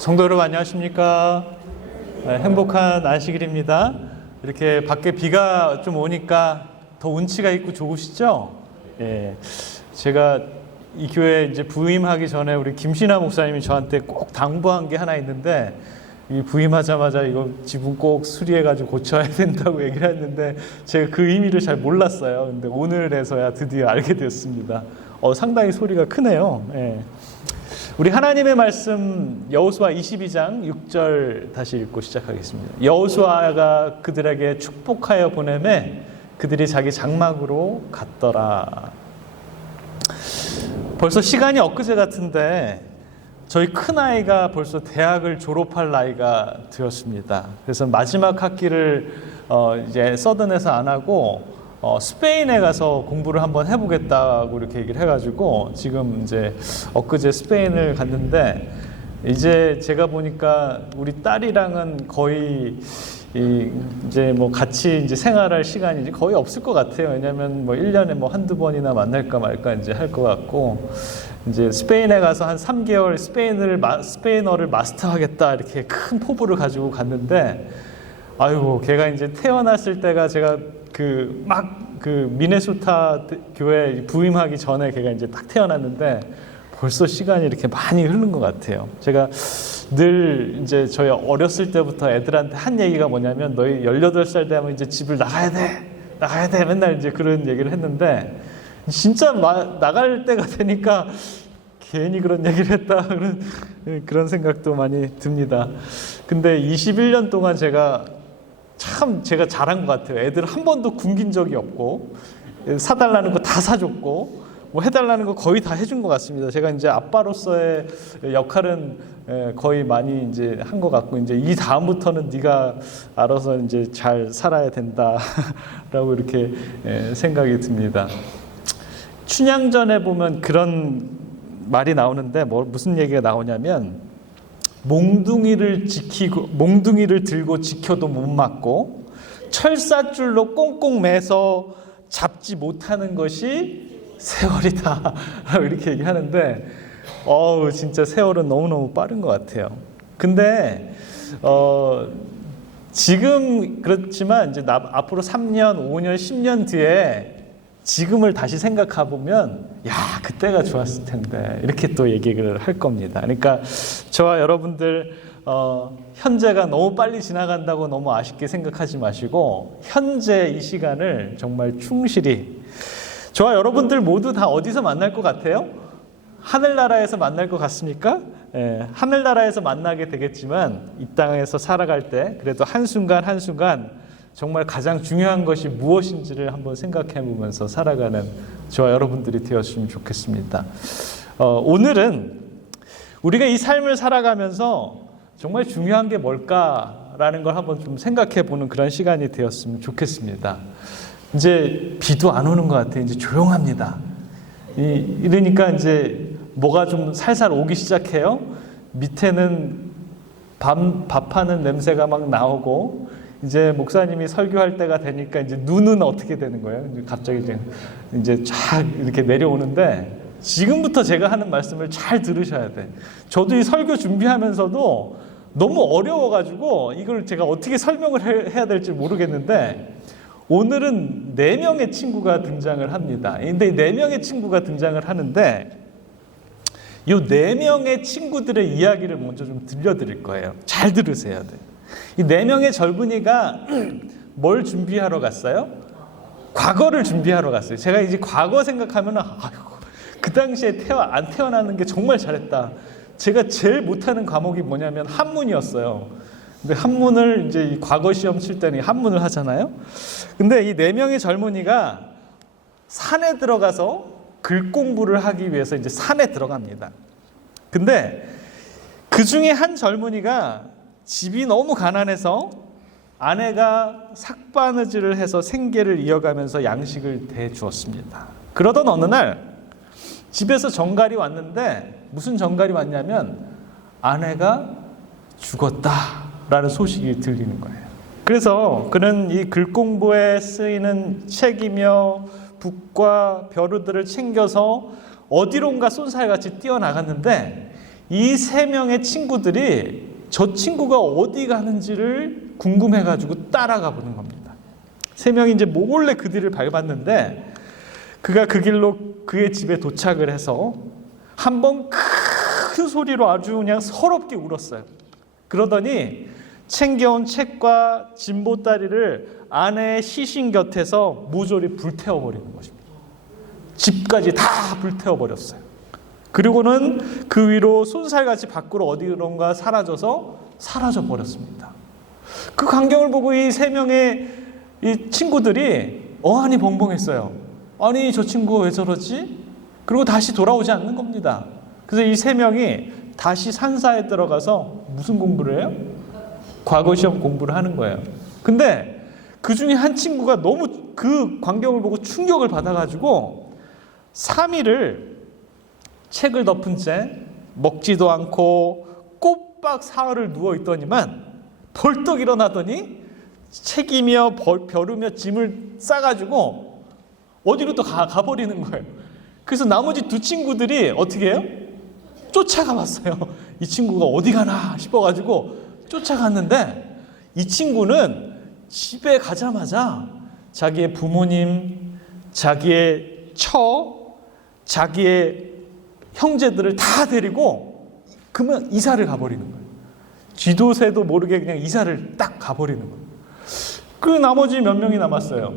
성도 여러분 안녕하십니까? 행복한 안식일입니다. 이렇게 밖에 비가 좀 오니까 더 운치가 있고 좋으시죠? 예, 제가 이 교회 이제 부임하기 전에 우리 김신아 목사님이 저한테 꼭 당부한 게 하나 있는데, 이 부임하자마자 이거 지붕 꼭 수리해가지고 고쳐야 된다고 얘기를 했는데 제가 그 의미를 잘 몰랐어요. 근데 오늘에서야 드디어 알게 되었습니다. 상당히 소리가 크네요. 예. 우리 하나님의 말씀 여호수아 22장 6절 다시 읽고 시작하겠습니다. 여호수아가 그들에게 축복하여 보내매 그들이 자기 장막으로 갔더라. 벌써 시간이 엊그제 같은데 저희 큰아이가 벌써 대학을 졸업할 나이가 되었습니다. 그래서 마지막 학기를 이제 서든에서 안 하고 스페인에 가서 공부를 한번 해보겠다고 이렇게 얘기를 해가지고 지금 이제 엊그제 스페인을 갔는데, 이제 제가 보니까 우리 딸이랑은 거의 이제 뭐 같이 이제 생활할 시간이 이제 거의 없을 것 같아요. 왜냐면 뭐 1년에 뭐 한두 번이나 만날까 말까 이제 할 것 같고, 이제 스페인에 가서 한 3개월 스페인어를 마스터하겠다 이렇게 큰 포부를 가지고 갔는데, 아이고 걔가 이제 태어났을 때가 제가 그 미네소타 교회 부임하기 전에 걔가 이제 딱 태어났는데 벌써 시간이 이렇게 많이 흐른 것 같아요. 제가 늘 이제 저희 어렸을 때부터 애들한테 한 얘기가 뭐냐면, 너희 18살 되면 이제 집을 나가야 돼 맨날 이제 그런 얘기를 했는데, 진짜 나갈 때가 되니까 괜히 그런 얘기를 했다 그런 생각도 많이 듭니다. 근데 21년 동안 제가 잘한 것 같아요. 애들 한 번도 굶긴 적이 없고, 사달라는 거 다 사줬고, 뭐 해달라는 거 거의 다 해준 것 같습니다. 제가 이제 아빠로서의 역할은 거의 많이 이제 한 것 같고, 이제 이 다음부터는 네가 알아서 이제 잘 살아야 된다라고 이렇게 생각이 듭니다. 춘향전에 보면 그런 말이 나오는데 무슨 얘기가 나오냐면, 몽둥이를 들고 지켜도 못 맞고 철사줄로 꽁꽁 매서 잡지 못하는 것이 세월이다 이렇게 얘기하는데, 진짜 세월은 너무너무 빠른 것 같아요. 근데 지금 그렇지만 이제 앞으로 3년, 5년, 10년 뒤에 지금을 다시 생각해 보면, 그때가 좋았을 텐데 이렇게 또 얘기를 할 겁니다. 그러니까 저와 여러분들 현재가 너무 빨리 지나간다고 너무 아쉽게 생각하지 마시고, 현재 이 시간을 정말 충실히, 저와 여러분들 모두 다 어디서 만날 것 같아요? 하늘나라에서 만날 것 같습니까? 하늘나라에서 만나게 되겠지만 이 땅에서 살아갈 때 그래도 한순간 한순간 정말 가장 중요한 것이 무엇인지를 한번 생각해 보면서 살아가는 저와 여러분들이 되었으면 좋겠습니다. 오늘은 우리가 이 삶을 살아가면서 정말 중요한 게 뭘까라는 걸 한번 좀 생각해 보는 그런 시간이 되었으면 좋겠습니다. 이제 비도 안 오는 것 같아요. 이제 조용합니다. 이러니까 이제 뭐가 좀 살살 오기 시작해요. 밑에는 밥하는 냄새가 막 나오고, 이제 목사님이 설교할 때가 되니까 이제 눈은 어떻게 되는 거예요? 이제 갑자기 이제 쫙 이렇게 내려오는데, 지금부터 제가 하는 말씀을 잘 들으셔야 돼. 저도 이 설교 준비하면서도 너무 어려워가지고 이걸 제가 어떻게 설명을 해야 될지 모르겠는데, 오늘은 4명의 친구가 등장을 합니다. 근데 이 4명의 친구가 등장을 하는데, 이 4명의 친구들의 이야기를 먼저 좀 들려드릴 거예요. 잘 들으셔야 돼요. 이 4명의 젊은이가 뭘 준비하러 갔어요? 과거를 준비하러 갔어요. 제가 이제 과거 생각하면, 그 당시에 안 태어나는 게 정말 잘했다. 제가 제일 못하는 과목이 뭐냐면 한문이었어요. 근데 한문을 이제 이 과거 시험 칠 때는 한문을 하잖아요. 근데 이 4명의 젊은이가 산에 들어가서 글 공부를 하기 위해서 이제 산에 들어갑니다. 근데 그 중에 한 젊은이가 집이 너무 가난해서 아내가 삭바느질을 해서 생계를 이어가면서 양식을 대주었습니다. 그러던 어느 날 집에서 정갈이 왔는데, 무슨 정갈이 왔냐면 아내가 죽었다라는 소식이 들리는 거예요. 그래서 그는 이 글공부에 쓰이는 책이며 북과 벼루들을 챙겨서 어디론가 쏜살같이 뛰어나갔는데, 이 세 명의 친구들이 저 친구가 어디 가는지를 궁금해가지고 따라가 보는 겁니다. 세 명이 이제 몰래 그 뒤를 밟았는데 그가 그 길로 그의 집에 도착을 해서 한번 큰 소리로 아주 그냥 서럽게 울었어요. 그러더니 챙겨온 책과 진보다리를 아내의 시신 곁에서 모조리 불태워버리는 것입니다. 집까지 다 불태워버렸어요. 그리고는 그 위로 쏜살같이 밖으로 어디론가 사라져버렸습니다. 그 광경을 보고 이 세 명의 이 친구들이 어안이 벙벙했어요. 아니 저 친구 왜 저러지? 그리고 다시 돌아오지 않는 겁니다. 그래서 이 세 명이 다시 산사에 들어가서 무슨 공부를 해요? 과거 시험 공부를 하는 거예요. 근데 그 중에 한 친구가 너무 그 광경을 보고 충격을 받아가지고 3일을 책을 덮은 채 먹지도 않고 꼬박 사흘을 누워있더니만 벌떡 일어나더니 책이며 벼르며 짐을 싸가지고 어디로 또 가버리는 거예요. 그래서 나머지 두 친구들이 어떻게 해요? 쫓아가 봤어요. 이 친구가 어디 가나 싶어가지고 쫓아갔는데 이 친구는 집에 가자마자 자기의 부모님, 자기의 자기의 형제들을 다 데리고 그러면 이사를 가버리는 거예요. 쥐도새도 모르게 그냥 이사를 딱 가버리는 거예요. 그 나머지 몇 명이 남았어요.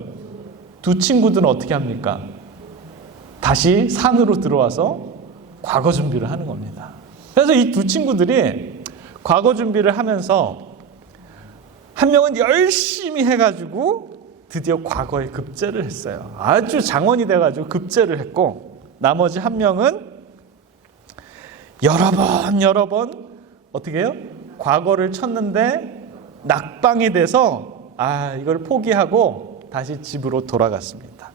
두 친구들은 어떻게 합니까? 다시 산으로 들어와서 과거 준비를 하는 겁니다. 그래서 이 두 친구들이 과거 준비를 하면서 한 명은 열심히 해가지고 드디어 과거에 급제를 했어요. 아주 장원이 돼가지고 급제를 했고 나머지 한 명은 여러 번 어떻게 해요? 과거를 쳤는데 낙방이 돼서 이걸 포기하고 다시 집으로 돌아갔습니다.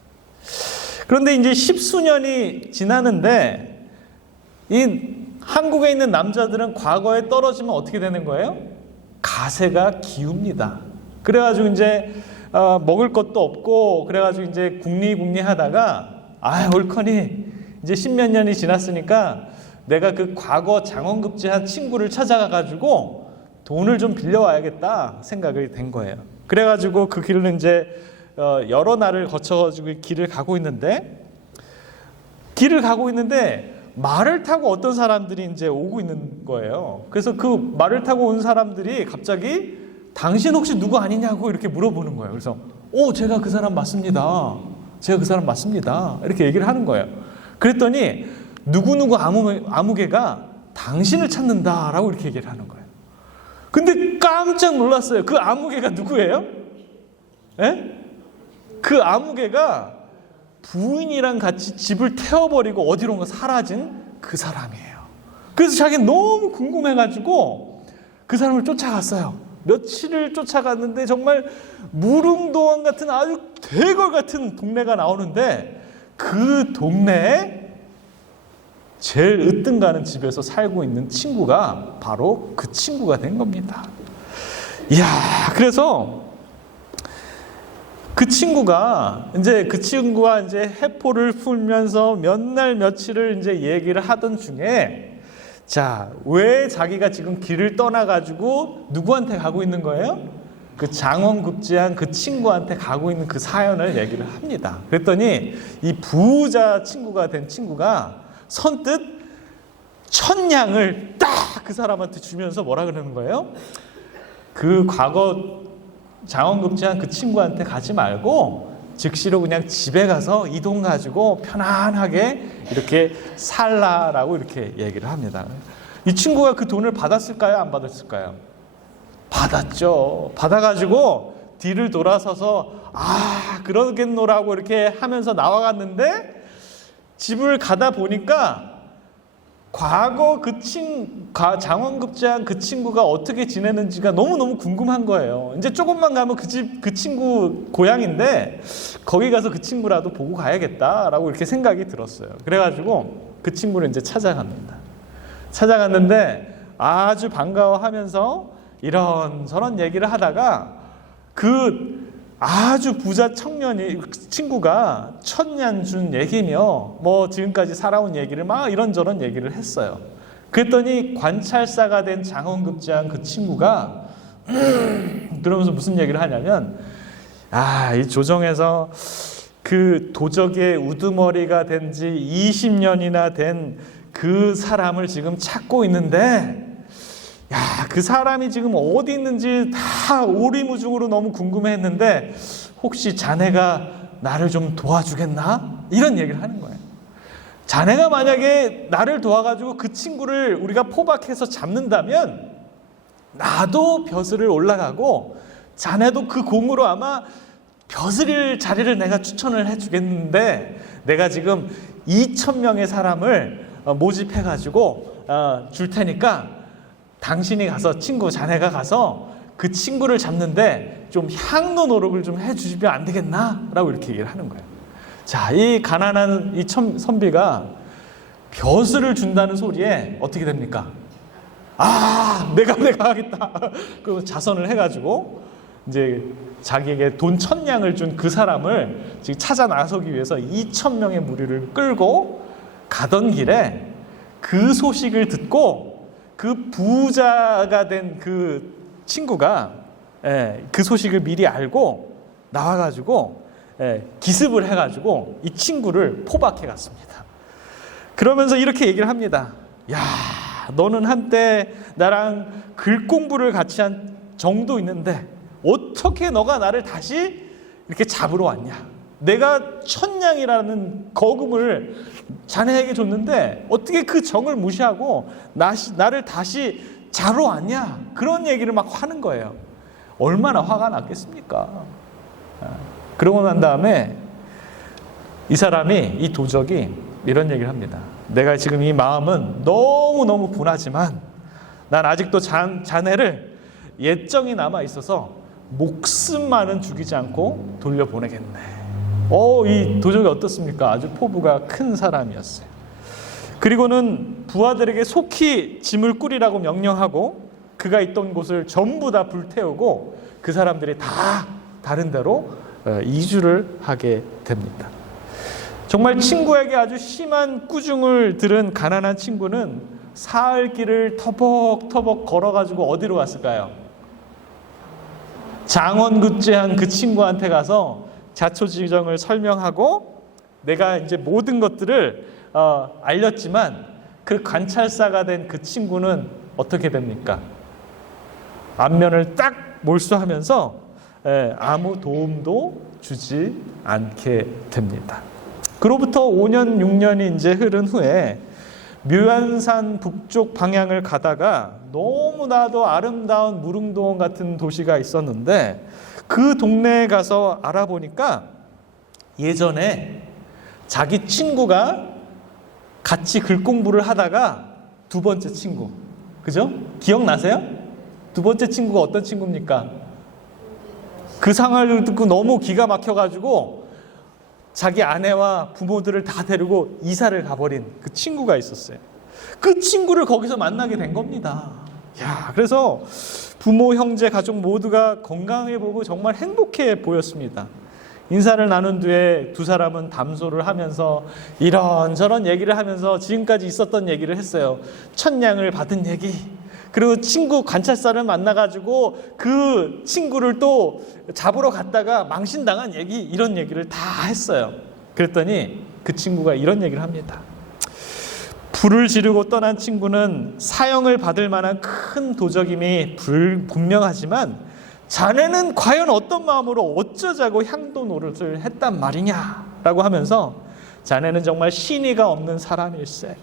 그런데 이제 10수년이 지나는데 이 한국에 있는 남자들은 과거에 떨어지면 어떻게 되는 거예요? 가세가 기웁니다. 그래가지고 이제 먹을 것도 없고 그래가지고 이제 궁리궁리 하다가 옳거니 이제 10몇 년이 지났으니까 내가 그 과거 장원급제한 친구를 찾아가가지고 돈을 좀 빌려와야겠다 생각이 된 거예요. 그래가지고 그 길을 이제 여러 날을 거쳐가지고 길을 가고 있는데 말을 타고 어떤 사람들이 이제 오고 있는 거예요. 그래서 그 말을 타고 온 사람들이 갑자기 당신 혹시 누구 아니냐고 이렇게 물어보는 거예요. 그래서 제가 그 사람 맞습니다. 제가 그 사람 맞습니다. 이렇게 얘기를 하는 거예요. 그랬더니 누구누구 아무개가 당신을 찾는다라고 이렇게 얘기를 하는 거예요. 근데 깜짝 놀랐어요. 그 아무개가 누구예요? 예? 그 아무개가 부인이랑 같이 집을 태워버리고 어디론가 사라진 그 사람이에요. 그래서 자기는 너무 궁금해가지고 그 사람을 쫓아갔어요. 며칠을 쫓아갔는데 정말 무릉도원 같은 아주 대궐 같은 동네가 나오는데 그 동네에 제일 으뜸 가는 집에서 살고 있는 친구가 바로 그 친구가 된 겁니다. 이야, 그래서 그 친구가 이제 해포를 풀면서 몇 날 며칠을 이제 얘기를 하던 중에 왜 자기가 지금 길을 떠나가지고 누구한테 가고 있는 거예요? 그 장원급제한 그 친구한테 가고 있는 그 사연을 얘기를 합니다. 그랬더니 이 부자 친구가 된 친구가 선뜻 1000냥을 딱 그 사람한테 주면서 뭐라 그러는 거예요? 그 과거 장원급제한 그 친구한테 가지 말고 즉시로 그냥 집에 가서 이 돈 가지고 편안하게 이렇게 살라라고 이렇게 얘기를 합니다. 이 친구가 그 돈을 받았을까요? 안 받았을까요? 받았죠. 받아가지고 뒤를 돌아서서 그러겠노라고 이렇게 하면서 나와갔는데 집을 가다 보니까 과거 장원급제한 그 친구가 어떻게 지내는지가 너무너무 궁금한 거예요. 이제 조금만 가면 그 친구 고향인데 거기 가서 그 친구라도 보고 가야겠다라고 이렇게 생각이 들었어요. 그래가지고 그 친구를 이제 찾아갑니다. 찾아갔는데 아주 반가워하면서 이런저런 얘기를 하다가 그 아주 부자 친구가 1000냥 준 얘기며 뭐 지금까지 살아온 얘기를 막 이런저런 얘기를 했어요. 그랬더니 관찰사가 된 장원급제한 그 친구가 그러면서 무슨 얘기를 하냐면, 이 조정에서 그 도적의 우두머리가 된 지 20년이나 된 그 사람을 지금 찾고 있는데, 그 사람이 지금 어디 있는지 다 오리무중으로 너무 궁금해했는데 혹시 자네가 나를 좀 도와주겠나? 이런 얘기를 하는 거예요. 자네가 만약에 나를 도와가지고 그 친구를 우리가 포박해서 잡는다면 나도 벼슬을 올라가고 자네도 그 공으로 아마 벼슬일 자리를 내가 추천을 해주겠는데, 내가 지금 2,000명의 사람을 모집해가지고 줄 테니까 당신이 가서 자네가 가서 그 친구를 잡는데 좀 향로 노력을 좀 해주시면 안 되겠나? 라고 이렇게 얘기를 하는 거예요. 자, 이 가난한 이 선비가 벼슬을 준다는 소리에 어떻게 됩니까? 내가 하겠다. 그리고 자선을 해가지고 이제 자기에게 돈 1,000냥을 준 그 사람을 지금 찾아 나서기 위해서 2,000명의 무리를 끌고 가던 길에 그 소식을 듣고 그 부자가 된 그 친구가 그 소식을 미리 알고 나와가지고 기습을 해가지고 이 친구를 포박해 갔습니다. 그러면서 이렇게 얘기를 합니다. 너는 한때 나랑 글 공부를 같이 한 정도 있는데 어떻게 너가 나를 다시 이렇게 잡으러 왔냐? 내가 1,000냥이라는 거금을 자네에게 줬는데 어떻게 그 정을 무시하고 나를 다시 잡으러 왔냐? 그런 얘기를 막 하는 거예요. 얼마나 화가 났겠습니까? 그러고 난 다음에 이 도적이 이런 얘기를 합니다. 내가 지금 이 마음은 너무너무 분하지만 난 아직도 자네를 예정이 남아 있어서 목숨만은 죽이지 않고 돌려보내겠네. 이 도적이 어떻습니까? 아주 포부가 큰 사람이었어요. 그리고는 부하들에게 속히 짐을 꾸리라고 명령하고 그가 있던 곳을 전부 다 불태우고 그 사람들이 다 다른 데로 이주를 하게 됩니다. 정말 친구에게 아주 심한 꾸중을 들은 가난한 친구는 사흘 길을 터벅터벅 걸어가지고 어디로 갔을까요? 장원급제한 그 친구한테 가서 자초지정을 설명하고 내가 이제 모든 것들을 알렸지만 그 관찰사가 된 그 친구는 어떻게 됩니까? 안면을 딱 몰수하면서 아무 도움도 주지 않게 됩니다. 그로부터 5년, 6년이 이제 흐른 후에 묘안산 북쪽 방향을 가다가 너무나도 아름다운 무릉도원 같은 도시가 있었는데 그 동네에 가서 알아보니까 예전에 자기 친구가 같이 글 공부를 하다가 두 번째 친구, 그죠? 기억나세요? 두 번째 친구가 어떤 친구입니까? 그 상황을 듣고 너무 기가 막혀가지고 자기 아내와 부모들을 다 데리고 이사를 가버린 그 친구가 있었어요. 그 친구를 거기서 만나게 된 겁니다. 그래서 부모, 형제, 가족 모두가 건강해 보고 정말 행복해 보였습니다. 인사를 나눈 뒤에 두 사람은 담소를 하면서 이런저런 얘기를 하면서 지금까지 있었던 얘기를 했어요. 1,000냥을 받은 얘기, 그리고 친구 관찰사를 만나가지고 그 친구를 또 잡으러 갔다가 망신당한 얘기, 이런 얘기를 다 했어요. 그랬더니 그 친구가 이런 얘기를 합니다. 불을 지르고 떠난 친구는 사형을 받을 만한 큰 도적임이 분명하지만 자네는 과연 어떤 마음으로 어쩌자고 향도 노릇을 했단 말이냐 라고 하면서 자네는 정말 신의가 없는 사람일세.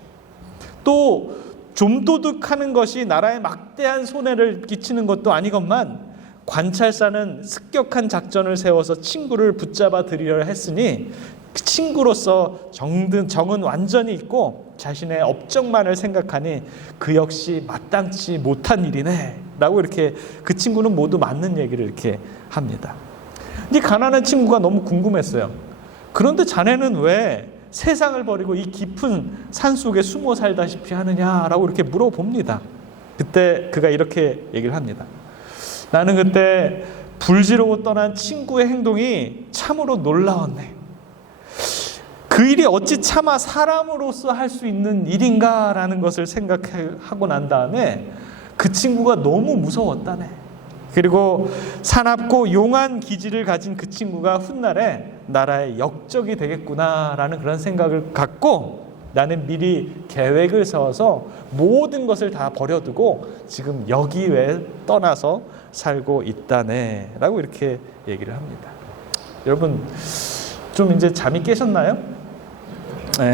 또 좀도둑하는 것이 나라에 막대한 손해를 끼치는 것도 아니건만 관찰사는 습격한 작전을 세워서 친구를 붙잡아 들이려 했으니 그 친구로서 정은 완전히 있고 자신의 업적만을 생각하니 그 역시 마땅치 못한 일이네 라고 이렇게 그 친구는 모두 맞는 얘기를 이렇게 합니다. 이 가난한 친구가 너무 궁금했어요. 그런데 자네는 왜 세상을 버리고 이 깊은 산속에 숨어 살다시피 하느냐라고 이렇게 물어봅니다. 그때 그가 이렇게 얘기를 합니다. 나는 그때 불지르고 떠난 친구의 행동이 참으로 놀라웠네. 그 일이 어찌 차마 사람으로서 할 수 있는 일인가라는 것을 생각하고 난 다음에 그 친구가 너무 무서웠다네. 그리고 사납고 용한 기질을 가진 그 친구가 훗날에 나라의 역적이 되겠구나라는 그런 생각을 갖고 나는 미리 계획을 세워서 모든 것을 다 버려두고 지금 여기 외에 떠나서 살고 있다네 라고 이렇게 얘기를 합니다. 여러분 좀 이제 잠이 깨셨나요? 네.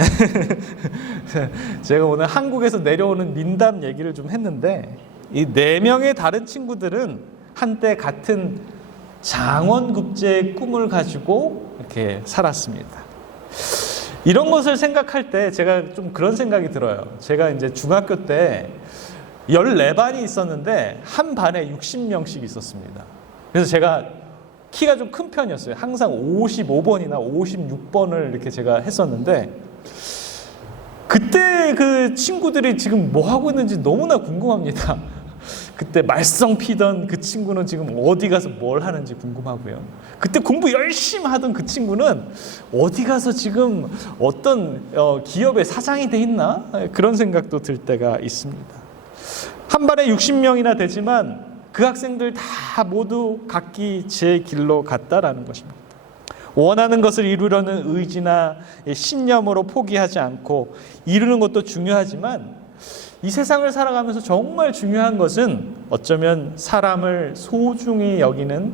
제가 오늘 한국에서 내려오는 민담 얘기를 좀 했는데 이 4명의 다른 친구들은 한때 같은 장원급제의 꿈을 가지고 이렇게 살았습니다. 이런 것을 생각할 때 제가 좀 그런 생각이 들어요. 제가 이제 중학교 때 14반이 있었는데 한 반에 60명씩 있었습니다. 그래서 제가 키가 좀 큰 편이었어요. 항상 55번이나 56번을 이렇게 제가 했었는데 그때 그 친구들이 지금 뭐 하고 있는지 너무나 궁금합니다. 그때 말썽 피던 그 친구는 지금 어디 가서 뭘 하는지 궁금하고요. 그때 공부 열심히 하던 그 친구는 어디 가서 지금 어떤 기업의 사장이 돼 있나? 그런 생각도 들 때가 있습니다. 한 반에 60명이나 되지만 그 학생들 다 모두 각기 제 길로 갔다라는 것입니다. 원하는 것을 이루려는 의지나 신념으로 포기하지 않고 이루는 것도 중요하지만 이 세상을 살아가면서 정말 중요한 것은 어쩌면 사람을 소중히 여기는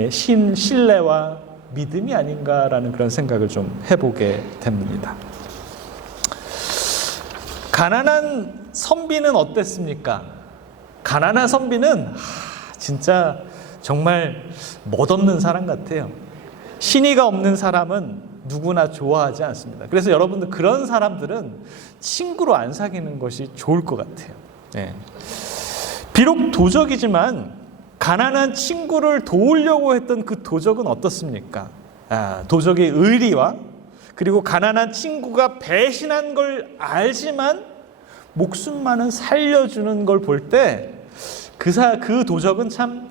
신뢰와 믿음이 아닌가라는 그런 생각을 좀 해보게 됩니다. 가난한 선비는 어땠습니까? 가난한 선비는 진짜 정말 멋없는 사람 같아요. 신의가 없는 사람은 누구나 좋아하지 않습니다. 그래서 여러분들 그런 사람들은 친구로 안 사귀는 것이 좋을 것 같아요. 네. 비록 도적이지만 가난한 친구를 도우려고 했던 그 도적은 어떻습니까? 도적의 의리와 그리고 가난한 친구가 배신한 걸 알지만 목숨만은 살려주는 걸 볼 때 그 도적은 참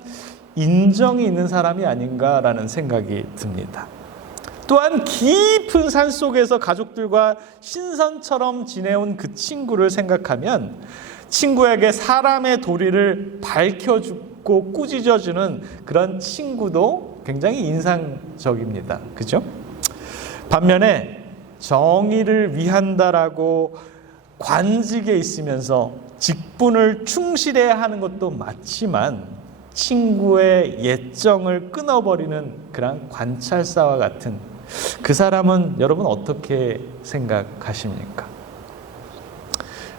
인정이 있는 사람이 아닌가라는 생각이 듭니다. 또한 깊은 산 속에서 가족들과 신선처럼 지내온 그 친구를 생각하면 친구에게 사람의 도리를 밝혀주고 꾸짖어주는 그런 친구도 굉장히 인상적입니다. 그죠? 반면에 정의를 위한다라고 관직에 있으면서 직분을 충실해야 하는 것도 맞지만 친구의 예정을 끊어버리는 그런 관찰사와 같은 그 사람은 여러분 어떻게 생각하십니까?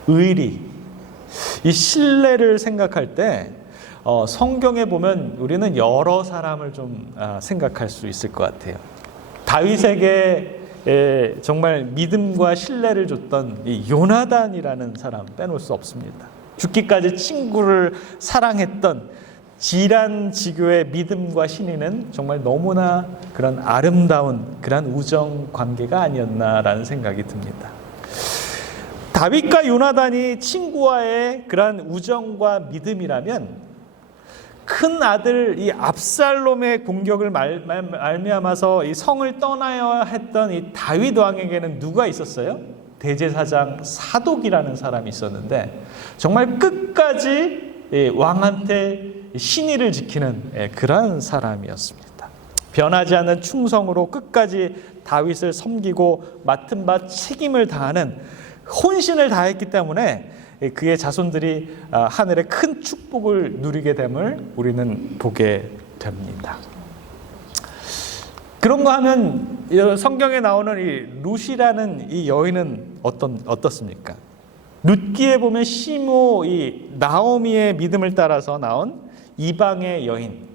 의리, 이 신뢰를 생각할 때 성경에 보면 우리는 여러 사람을 좀 생각할 수 있을 것 같아요. 다윗에게 정말 믿음과 신뢰를 줬던 이 요나단이라는 사람 빼놓을 수 없습니다. 죽기까지 친구를 사랑했던 지란지교의 믿음과 신의는 정말 너무나 그런 아름다운 그런 우정 관계가 아니었나라는 생각이 듭니다. 다윗과 요나단이 친구와의 그런 우정과 믿음이라면 큰 아들 이 압살롬의 공격을 말미암아서 이 성을 떠나야 했던 이 다윗 왕에게는 누가 있었어요? 대제사장 사독이라는 사람이 있었는데 정말 끝까지 왕한테 신의를 지키는 그러한 사람이었습니다. 변하지 않는 충성으로 끝까지 다윗을 섬기고 맡은 바 책임을 다하는 혼신을 다했기 때문에 그의 자손들이 하늘의 큰 축복을 누리게 됨을 우리는 보게 됩니다. 그런가 하면 성경에 나오는 이 룻이라는 이 여인은 어떻습니까? 룻기에 보면 시므 이 나오미의 믿음을 따라서 나온 이방의 여인,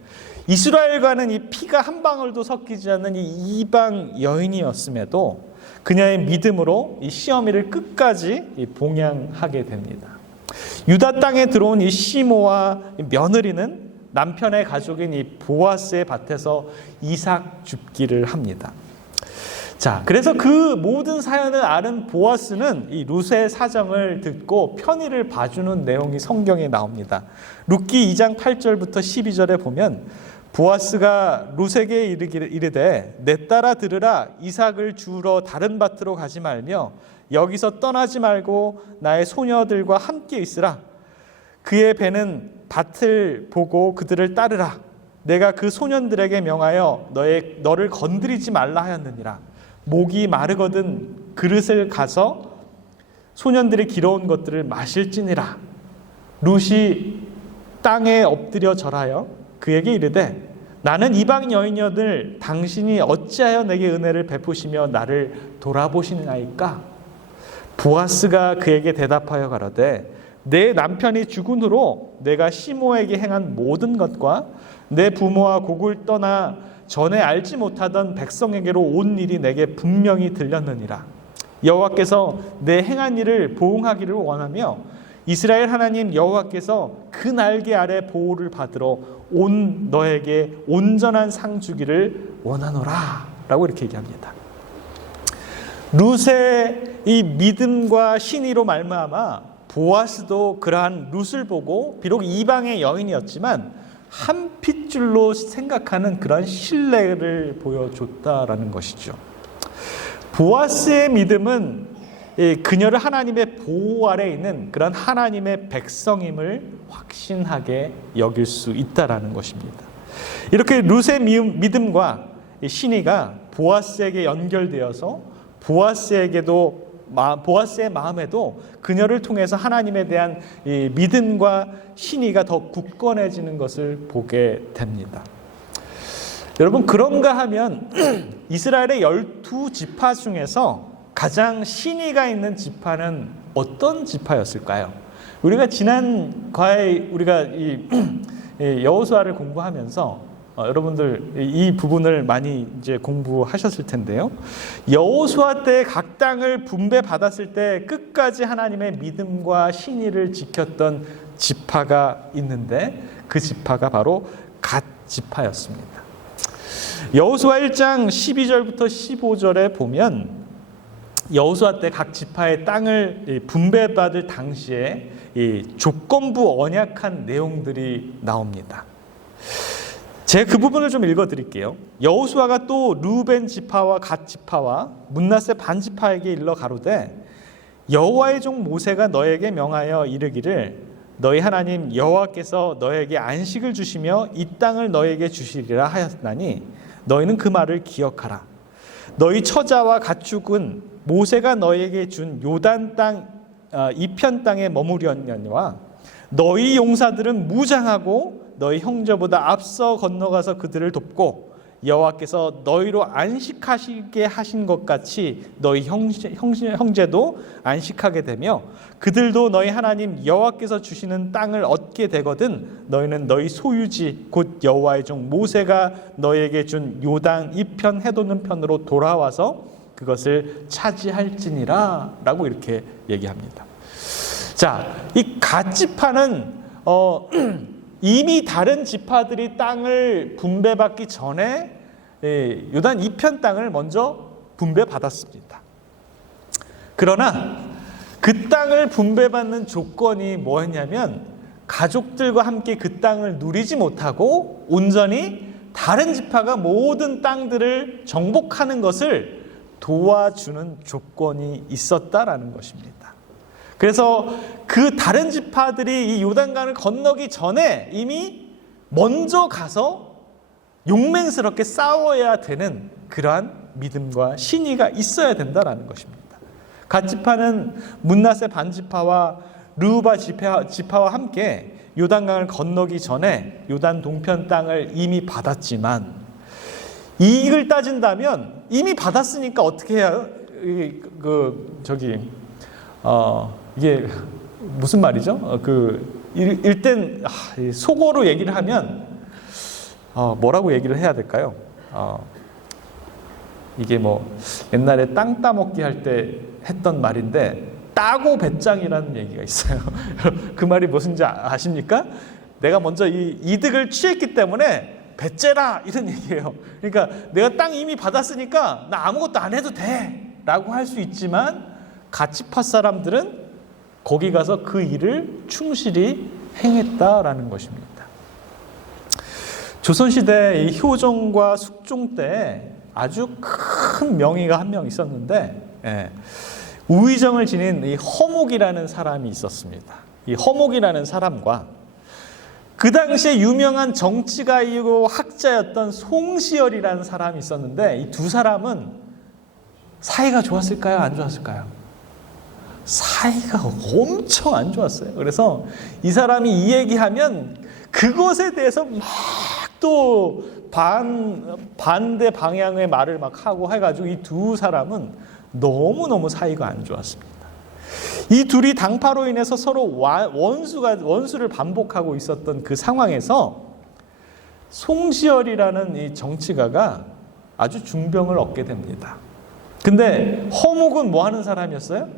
이스라엘과는 이 피가 한 방울도 섞이지 않는 이 이방 여인이었음에도 그녀의 믿음으로 이 시어미를 끝까지 봉양하게 됩니다. 유다 땅에 들어온 이 시므와 며느리는 남편의 가족인 이 보아스의 밭에서 이삭 줍기를 합니다. 자, 그래서 그 모든 사연을 아는 보아스는 이 룻의 사정을 듣고 편의를 봐주는 내용이 성경에 나옵니다. 룻기 2장 8절부터 12절에 보면 보아스가 룻에게 이르되 내 딸아 들으라. 이삭을 주우러 다른 밭으로 가지 말며 여기서 떠나지 말고 나의 소녀들과 함께 있으라. 그의 배는 밭을 보고 그들을 따르라. 내가 그 소년들에게 명하여 너를 건드리지 말라 하였느니라. 목이 마르거든 그릇을 가서 소년들이 길어온 것들을 마실지니라. 룻이 땅에 엎드려 절하여 그에게 이르되 나는 이방 여인여들 당신이 어찌하여 내게 은혜를 베푸시며 나를 돌아보시나이까? 보아스가 그에게 대답하여 가로되 내 남편이 죽은 후로 내가 시모에게 행한 모든 것과 내 부모와 곡을 떠나 전에 알지 못하던 백성에게로 온 일이 내게 분명히 들렸느니라. 여호와께서 내 행한 일을 보응하기를 원하며 이스라엘 하나님 여호와께서 그 날개 아래 보호를 받으러 온 너에게 온전한 상 주기를 원하노라 라고 이렇게 얘기합니다. 룻의 이 믿음과 신의로 말미암아 보아스도 그러한 룻을 보고 비록 이방의 여인이었지만 한 핏줄로 생각하는 그런 신뢰를 보여줬다라는 것이죠. 보아스의 믿음은 그녀를 하나님의 보호 아래 있는 그런 하나님의 백성임을 확신하게 여길 수 있다라는 것입니다. 이렇게 룻의 믿음과 신의가 보아스에게 연결되어서 보아스의 마음에도 그녀를 통해서 하나님에 대한 믿음과 신의가 더 굳건해지는 것을 보게 됩니다. 여러분, 그런가 하면 이스라엘의 12지파 중에서 가장 신의가 있는 지파는 어떤 지파였을까요? 우리가 지난 과에 우리가 이 여호수아를 공부하면서 여러분들 이 부분을 많이 이제 공부하셨을 텐데요. 여호수아 때 각 땅을 분배받았을 때 끝까지 하나님의 믿음과 신의를 지켰던 지파가 있는데 그 지파가 바로 갓 지파였습니다. 여호수아 1장 12절부터 15절에 보면 여호수아 때 각 지파의 땅을 분배받을 당시에 조건부 언약한 내용들이 나옵니다. 제가 그 부분을 좀 읽어드릴게요. 여호수아가 또 르우벤 지파와 갓 지파와 므낫세 반 지파에게 일러 가로되 여호와의 종 모세가 너에게 명하여 이르기를 너희 하나님 여호와께서 너에게 안식을 주시며 이 땅을 너에게 주시리라 하였나니 너희는 그 말을 기억하라. 너희 처자와 가축은 모세가 너에게 준 요단 땅 이편 땅에 머무렸느니와 너희 용사들은 무장하고 너희 형제보다 앞서 건너가서 그들을 돕고 여호와께서 너희로 안식하시게 하신 것 같이 너희 형제도 안식하게 되며 그들도 너희 하나님 여호와께서 주시는 땅을 얻게 되거든 너희는 너희 소유지 곧 여호와의 종 모세가 너희에게 준 요단 이편 해돋는 편으로 돌아와서 그것을 차지할지니라 라고 이렇게 얘기합니다. 자, 이 갓 지파는 이미 다른 지파들이 땅을 분배받기 전에 요단 이편 땅을 먼저 분배받았습니다. 그러나 그 땅을 분배받는 조건이 뭐였냐면 가족들과 함께 그 땅을 누리지 못하고 온전히 다른 지파가 모든 땅들을 정복하는 것을 도와주는 조건이 있었다라는 것입니다. 그래서 그 다른 지파들이 이 요단강을 건너기 전에 이미 먼저 가서 용맹스럽게 싸워야 되는 그러한 믿음과 신의가 있어야 된다라는 것입니다. 갓 지파는 므낫세 반 지파와 르우바 지파와 함께 요단강을 건너기 전에 요단 동편 땅을 이미 받았지만 이익을 따진다면 이미 받았으니까 어떻게 해야 이게 무슨 말이죠? 일단 속어로 얘기를 하면 뭐라고 얘기를 해야 될까요? 이게 뭐 옛날에 땅 따먹기 할 때 했던 말인데 따고 배짱이라는 얘기가 있어요. 그 말이 무슨지 아십니까? 내가 먼저 이 이득을 취했기 때문에 배째라 이런 얘기예요. 그러니까 내가 땅 이미 받았으니까 나 아무것도 안 해도 돼 라고 할 수 있지만 갓지파 사람들은 거기 가서 그 일을 충실히 행했다라는 것입니다. 조선시대 이 효종과 숙종 때 아주 큰 명의가 한 명 있었는데, 우의정을 지닌 이 허목이라는 사람이 있었습니다. 이 허목이라는 사람과 그 당시에 유명한 정치가이고 학자였던 송시열이라는 사람이 있었는데, 이 두 사람은 사이가 좋았을까요? 안 좋았을까요? 사이가 엄청 안 좋았어요. 그래서 이 사람이 이 얘기하면 그것에 대해서 막 또 반대 방향의 말을 막 하고 해가지고 이 두 사람은 너무너무 사이가 안 좋았습니다. 이 둘이 당파로 인해서 서로 원수를 반복하고 있었던 그 상황에서 송시열이라는 이 정치가가 아주 중병을 얻게 됩니다. 근데 허묵은 뭐 하는 사람이었어요?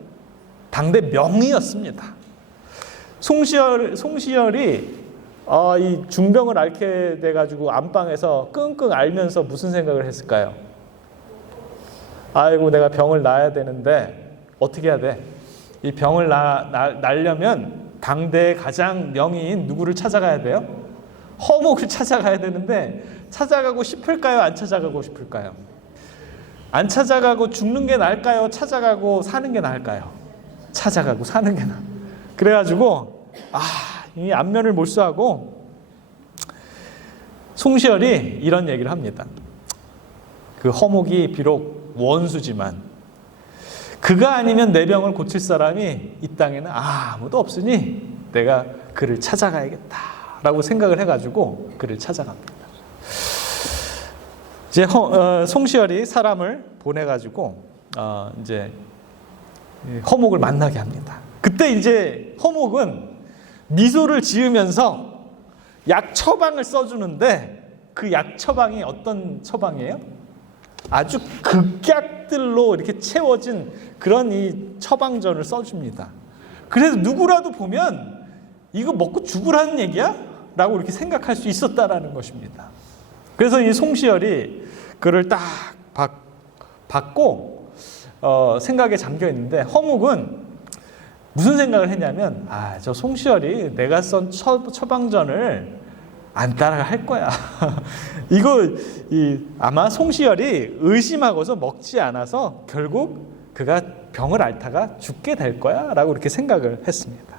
당대 명의였습니다. 송시열이 이 중병을 앓게 돼가지고 안방에서 끙끙 앓면서 무슨 생각을 했을까요? 아이고, 내가 병을 놔야 되는데 어떻게 해야 돼? 이 병을 나려면 당대의 가장 명의인 누구를 찾아가야 돼요? 허목을 찾아가야 되는데 찾아가고 싶을까요? 안 찾아가고 싶을까요? 안 찾아가고 죽는 게 나을까요? 찾아가고 사는 게 나을까요? 찾아가고 사는 게 나아. 그래가지고 이 안면을 몰수하고 송시열이 이런 얘기를 합니다. 그 허목이 비록 원수지만 그가 아니면 내 병을 고칠 사람이 이 땅에는 아무도 없으니 내가 그를 찾아가야겠다라고 생각을 해가지고 그를 찾아갑니다. 이제 송시열이 사람을 보내가지고 이제 허목을 만나게 합니다. 그때 이제 허목은 미소를 지으면서 약 처방을 써주는데 그 약 처방이 어떤 처방이에요? 아주 극약들로 이렇게 채워진 그런 이 처방전을 써줍니다. 그래서 누구라도 보면 이거 먹고 죽으라는 얘기야? 라고 이렇게 생각할 수 있었다라는 것입니다. 그래서 이 송시열이 그를 딱 받고 생각에 잠겨 있는데 허묵은 무슨 생각을 했냐면 저 송시열이 내가 쓴 처방전을 안 따라할 거야. 이거 아마 송시열이 의심하고서 먹지 않아서 결국 그가 병을 앓다가 죽게 될 거야 라고 이렇게 생각을 했습니다.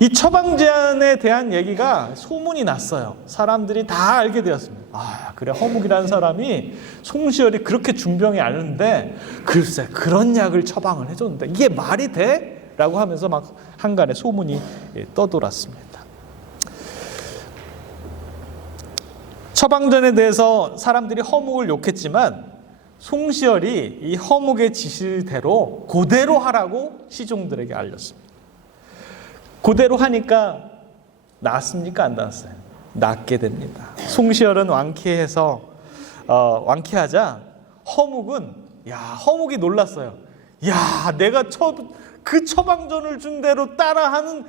이 처방전에 대한 얘기가 소문이 났어요. 사람들이 다 알게 되었습니다. 그래, 허묵이라는 사람이 송시열이 그렇게 중병이 앓는데 글쎄 그런 약을 처방을 해줬는데 이게 말이 돼? 라고 하면서 막 한간에 소문이 떠돌았습니다. 처방전에 대해서 사람들이 허묵을 욕했지만 송시열이 이 허묵의 지시대로 그대로 하라고 시종들에게 알렸습니다. 그대로 하니까 낫습니까? 안 낫어요? 낫게 됩니다. 송시열은 완쾌하자 허묵이 놀랐어요. 내가 그 처방전을 준 대로 따라하는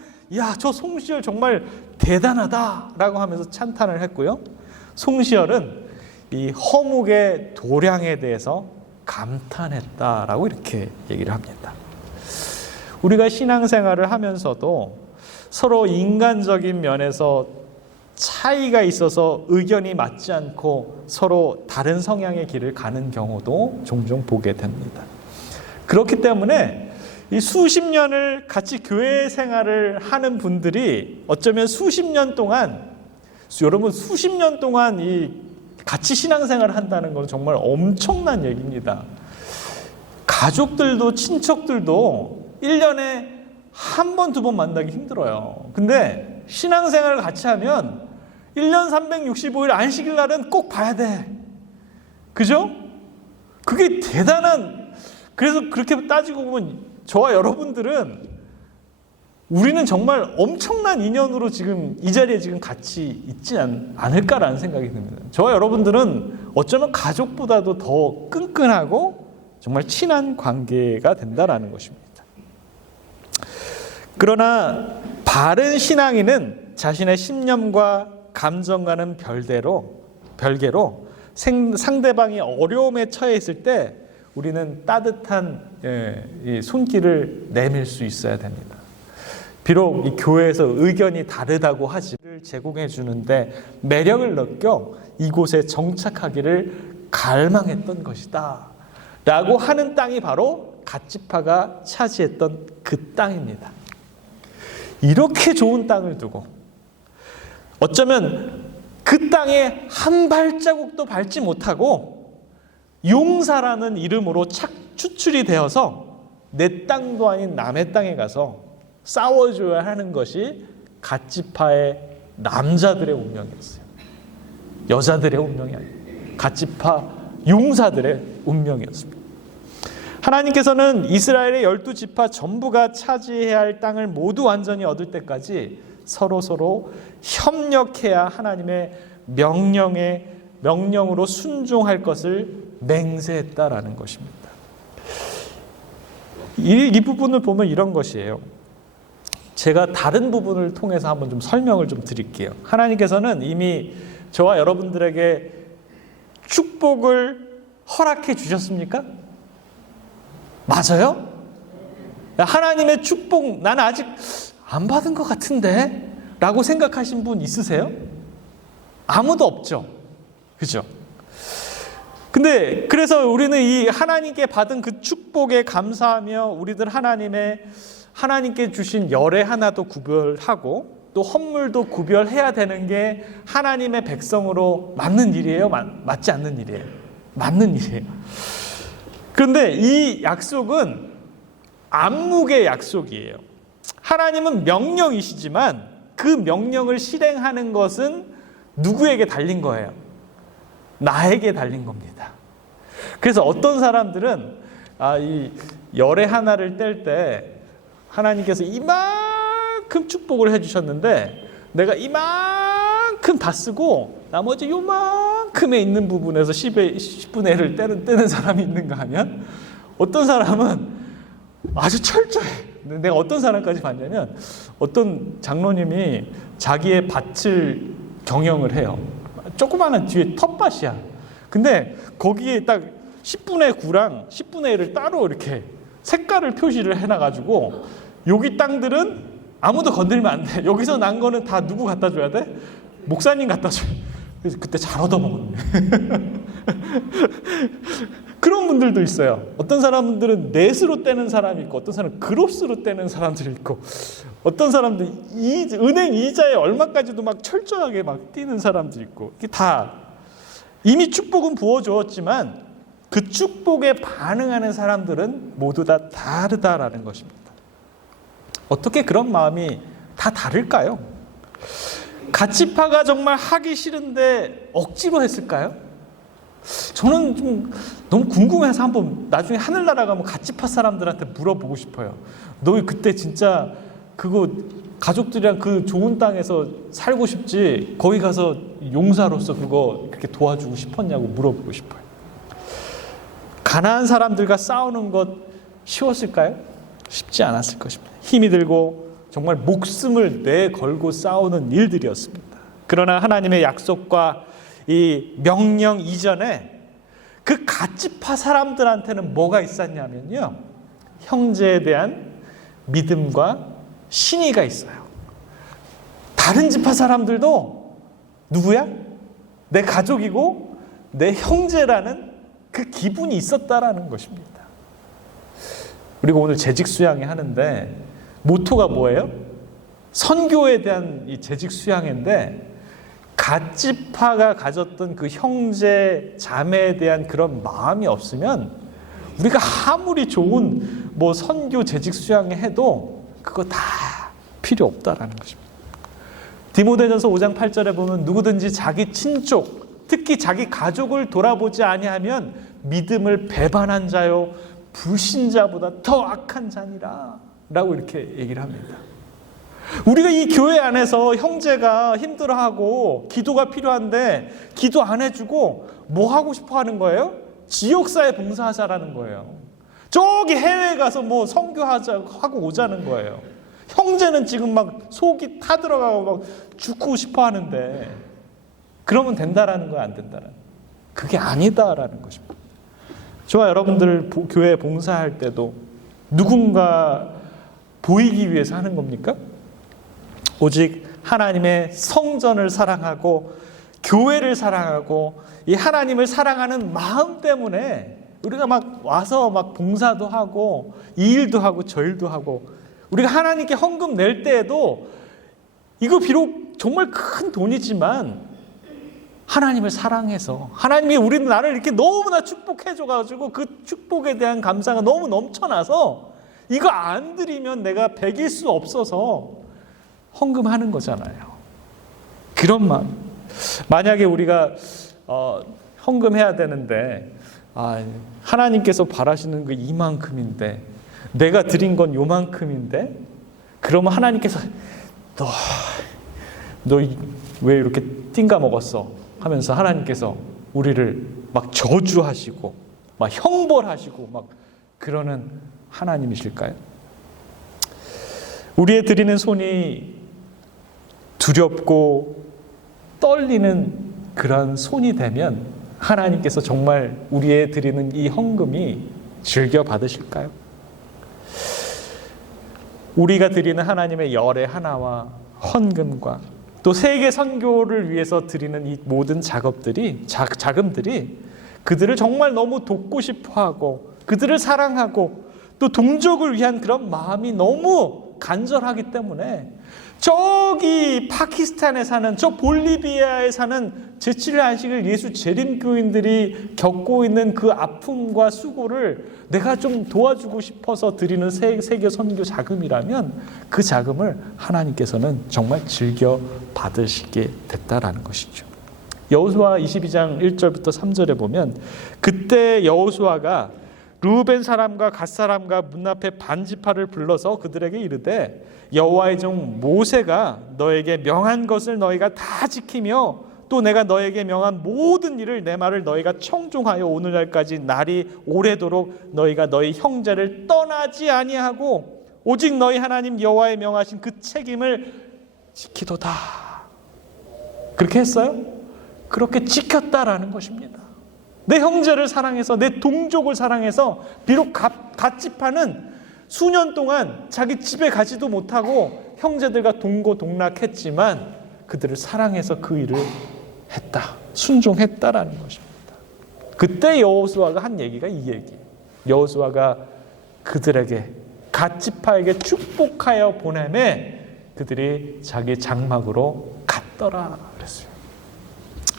저 송시열 정말 대단하다라고 하면서 찬탄을 했고요. 송시열은 이 허묵의 도량에 대해서 감탄했다라고 이렇게 얘기를 합니다. 우리가 신앙생활을 하면서도 서로 인간적인 면에서 차이가 있어서 의견이 맞지 않고 서로 다른 성향의 길을 가는 경우도 종종 보게 됩니다. 그렇기 때문에 이 수십 년을 같이 교회 생활을 하는 분들이 어쩌면 수십 년 동안 이 같이 신앙생활을 한다는 건 정말 엄청난 얘기입니다. 가족들도 친척들도 1년에 한 번, 두 번 만나기 힘들어요. 근데 신앙생활을 같이 하면 1년 365일 안식일 날은 꼭 봐야 돼. 그죠? 그게 그래서 그렇게 따지고 보면 저와 여러분들은 우리는 정말 엄청난 인연으로 지금 이 자리에 지금 같이 있지 않을까라는 생각이 듭니다. 저와 여러분들은 어쩌면 가족보다도 더 끈끈하고 정말 친한 관계가 된다라는 것입니다. 그러나 바른 신앙인은 자신의 신념과 감정과는 별개로 상대방이 어려움에 처해 있을 때 우리는 따뜻한 손길을 내밀 수 있어야 됩니다. 비록 이 교회에서 의견이 다르다고 하지를 제공해 주는데 매력을 느껴 이곳에 정착하기를 갈망했던 것이다 라고 하는 땅이 바로 갓지파가 차지했던 그 땅입니다. 이렇게 좋은 땅을 두고 어쩌면 그 땅에 한 발자국도 밟지 못하고 용사라는 이름으로 추출이 되어서 내 땅도 아닌 남의 땅에 가서 싸워줘야 하는 것이 갓지파의 남자들의 운명이었어요. 여자들의 운명이 아니에요. 갓지파 용사들의 운명이었습니다. 하나님께서는 이스라엘의 12지파 전부가 차지해야 할 땅을 모두 완전히 얻을 때까지 서로 협력해야 하나님의 명령으로 순종할 것을 맹세했다라는 것입니다. 이 부분을 보면 이런 것이에요. 제가 다른 부분을 통해서 한번 좀 설명을 좀 드릴게요. 하나님께서는 이미 저와 여러분들에게 축복을 허락해 주셨습니까? 맞아요? 하나님의 축복 나는 아직 안 받은 것 같은데 라고 생각하신 분 있으세요? 아무도 없죠. 그죠? 근데 그래서 우리는 이 하나님께 받은 그 축복에 감사하며 우리들 하나님께 주신 열애 하나도 구별하고 또 헌물도 구별해야 되는 게 하나님의 백성으로 맞는 일이에요? 맞지 않는 일이에요? 맞는 일이에요. 그런데 이 약속은 암묵의 약속이에요. 하나님은 명령이시지만 그 명령을 실행하는 것은 누구에게 달린 거예요? 나에게 달린 겁니다. 그래서 어떤 사람들은 이 열애 하나를 뗄 때 하나님께서 이만큼 축복을 해주셨는데 내가 이만큼 다 쓰고 나머지 요만큼에 있는 부분에서 10분의 1을 떼는 사람이 있는가 하면 어떤 사람은 아주 철저해. 내가 어떤 사람까지 봤냐면 어떤 장로님이 자기의 밭을 경영을 해요. 조그마한 뒤에 텃밭이야. 근데 거기에 딱 10분의 9랑 10분의 1을 따로 이렇게 색깔을 표시를 해놔가지고 여기 땅들은 아무도 건들면 안 돼. 여기서 난 거는 다 누구 갖다 줘야 돼? 목사님 갖다 줘요. 그래서 그때 잘 얻어먹었네. 그런 분들도 있어요. 어떤 사람들은 넷으로 떼는 사람이 있고 어떤 사람은 그룹스로 떼는 사람들이 있고 어떤 사람들 은행 이자에 얼마까지도 막 철저하게 막 띄는 사람들이 있고 이게 다 이미 축복은 부어주었지만 그 축복에 반응하는 사람들은 모두 다 다르다라는 것입니다. 어떻게 그런 마음이 다 다를까요? 갓지파가 정말 하기 싫은데 억지로 했을까요? 저는 좀 너무 궁금해서 한번 나중에 하늘나라 가면 갓지파 사람들한테 물어보고 싶어요. 너 그때 진짜 그거 가족들이랑 그 좋은 땅에서 살고 싶지 거기 가서 용사로서 그거 그렇게 도와주고 싶었냐고 물어보고 싶어요. 가나안 사람들과 싸우는 것 쉬웠을까요? 쉽지 않았을 것입니다. 힘이 들고 정말 목숨을 내걸고 싸우는 일들이었습니다. 그러나 하나님의 약속과 이 명령 이전에 그 갓지파 사람들한테는 뭐가 있었냐면요. 형제에 대한 믿음과 신의가 있어요. 다른 지파 사람들도 누구야? 내 가족이고 내 형제라는 그 기분이 있었다라는 것입니다. 그리고 오늘 재직 수양회 하는데 모토가 뭐예요? 선교에 대한 이 재직 수양회인데 갓지파가 가졌던 그 형제 자매에 대한 그런 마음이 없으면 우리가 아무리 좋은 뭐 선교 재직 수양회 해도 그거 다 필요 없다라는 것입니다. 디모데전서 5장 8절에 보면 누구든지 자기 친족 특히 자기 가족을 돌아보지 아니하면 믿음을 배반한 자요 불신자보다 더 악한 자니라 라고 이렇게 얘기를 합니다. 우리가 이 교회 안에서 형제가 힘들어하고 기도가 필요한데 기도 안 해주고 뭐 하고 싶어 하는 거예요? 지역사회 봉사하자라는 거예요. 저기 해외에 가서 뭐 선교하자 하고 오자는 거예요. 형제는 지금 막 속이 타들어가고 막 죽고 싶어 하는데 그러면 된다라는 거야, 안 된다라는 거야? 그게 아니다라는 것입니다. 저와 여러분들 교회 봉사할 때도 누군가 보이기 위해서 하는 겁니까? 오직 하나님의 성전을 사랑하고 교회를 사랑하고 이 하나님을 사랑하는 마음 때문에 우리가 막 와서 막 봉사도 하고 이 일도 하고 저 일도 하고, 우리가 하나님께 헌금 낼 때에도 이거 비록 정말 큰 돈이지만 하나님을 사랑해서, 하나님이 우리는 나를 이렇게 너무나 축복해 줘가지고 그 축복에 대한 감사가 너무 넘쳐나서 이거 안 드리면 내가 베길 수 없어서 헌금하는 거잖아요. 그런 마음. 만약에 우리가 헌금해야 되는데 하나님께서 바라시는 그 이만큼인데 내가 드린 건 요만큼인데, 그러면 하나님께서 너 왜 이렇게 띵가 먹었어 하면서 하나님께서 우리를 막 저주하시고 막 형벌하시고 막 그러는 하나님이실까요? 우리의 드리는 손이 두렵고 떨리는 그런 손이 되면 하나님께서 정말 우리의 드리는 이 헌금이 즐겨 받으실까요? 우리가 드리는 하나님의 열의 하나와 헌금과 또 세계 선교를 위해서 드리는 이 모든 자금들이 그들을 정말 너무 돕고 싶어하고 그들을 사랑하고 또 동족을 위한 그런 마음이 너무 간절하기 때문에 저기 파키스탄에 사는, 저 볼리비아에 사는 제7일 안식일 예수 재림교인들이 겪고 있는 그 아픔과 수고를 내가 좀 도와주고 싶어서 드리는 세계 선교 자금이라면 그 자금을 하나님께서는 정말 즐겨 받으시게 됐다라는 것이죠. 여호수아 22장 1절부터 3절에 보면, 그때 여호수아가 르우벤 사람과 갓 사람과 문 앞에 반지파를 불러서 그들에게 이르되, 여호와의 종 모세가 너에게 명한 것을 너희가 다 지키며 또 내가 너에게 명한 모든 일을, 내 말을 너희가 청종하여 오늘날까지 날이 오래도록 너희가 너희 형제를 떠나지 아니하고 오직 너희 하나님 여호와의 명하신 그 책임을 지키도다. 그렇게 했어요? 그렇게 지켰다라는 것입니다. 내 형제를 사랑해서, 내 동족을 사랑해서, 비록 갓지파는 수년 동안 자기 집에 가지도 못하고 형제들과 동고동락했지만 그들을 사랑해서 그 일을 했다, 순종했다라는 것입니다. 그때 여호수아가 한 얘기가 이 얘기예요. 여호수아가 그들에게, 갓지파에게 축복하여 보내매 그들이 자기 장막으로 갔더라 그랬어요.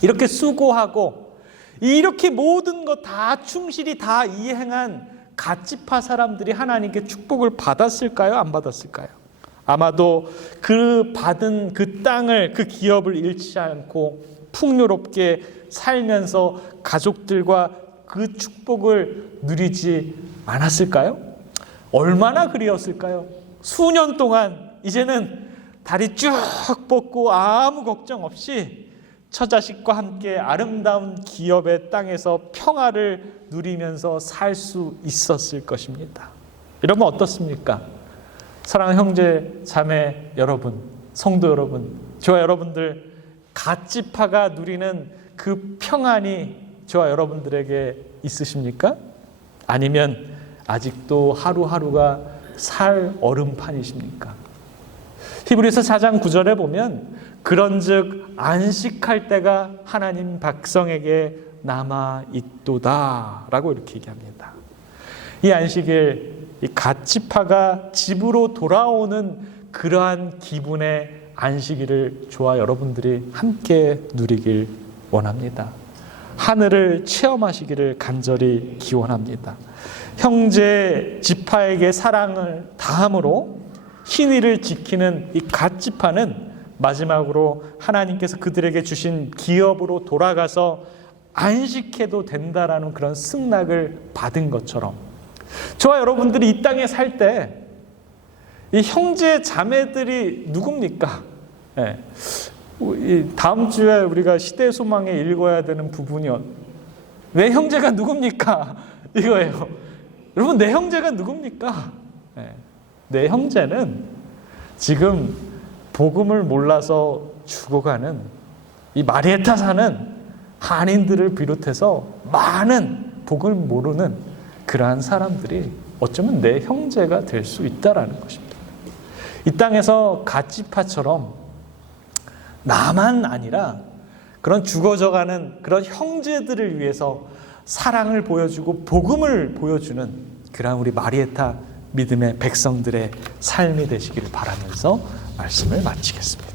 이렇게 수고하고 이렇게 모든 것 다 충실히 다 이행한 갓지파 사람들이 하나님께 축복을 받았을까요? 안 받았을까요? 아마도 그 받은 그 땅을, 그 기업을 잃지 않고 풍요롭게 살면서 가족들과 그 축복을 누리지 않았을까요? 얼마나 그리웠을까요? 수년 동안 이제는 다리 쭉 뻗고 아무 걱정 없이 처자식과 함께 아름다운 기업의 땅에서 평화를 누리면서 살 수 있었을 것입니다. 여러분 어떻습니까? 사랑하는 형제 자매 여러분, 성도 여러분, 저와 여러분들 갓지파가 누리는 그 평안이 저와 여러분들에게 있으십니까? 아니면 아직도 하루하루가 살 얼음판이십니까? 히브리서 4장 9절에 보면, 그런즉 안식할 때가 하나님 백성에게 남아 있도다 라고 이렇게 얘기합니다. 이 안식일, 이 갓지파가 집으로 돌아오는 그러한 기분의 안식일을 저와 여러분들이 함께 누리길 원합니다. 하늘을 체험하시기를 간절히 기원합니다. 형제 지파에게 사랑을 다함으로 신의를 지키는 이 갓지파는 마지막으로 하나님께서 그들에게 주신 기업으로 돌아가서 안식해도 된다라는 그런 승낙을 받은 것처럼, 저와 여러분들이 이 땅에 살 때 이 형제 자매들이 누굽니까? 네. 다음 주에 우리가 시대 소망에 읽어야 되는 부분이 내 형제가 누굽니까? 이거예요. 여러분, 내 형제가 누굽니까? 네. 내 형제는 지금 복음을 몰라서 죽어가는 이 마리에타 사는 한인들을 비롯해서 많은 복음을 모르는 그러한 사람들이 어쩌면 내 형제가 될 수 있다라는 것입니다. 이 땅에서 갓지파처럼 나만 아니라 그런 죽어져가는 그런 형제들을 위해서 사랑을 보여주고 복음을 보여주는 그런 우리 마리에타 믿음의 백성들의 삶이 되시기를 바라면서 말씀을 마치겠습니다.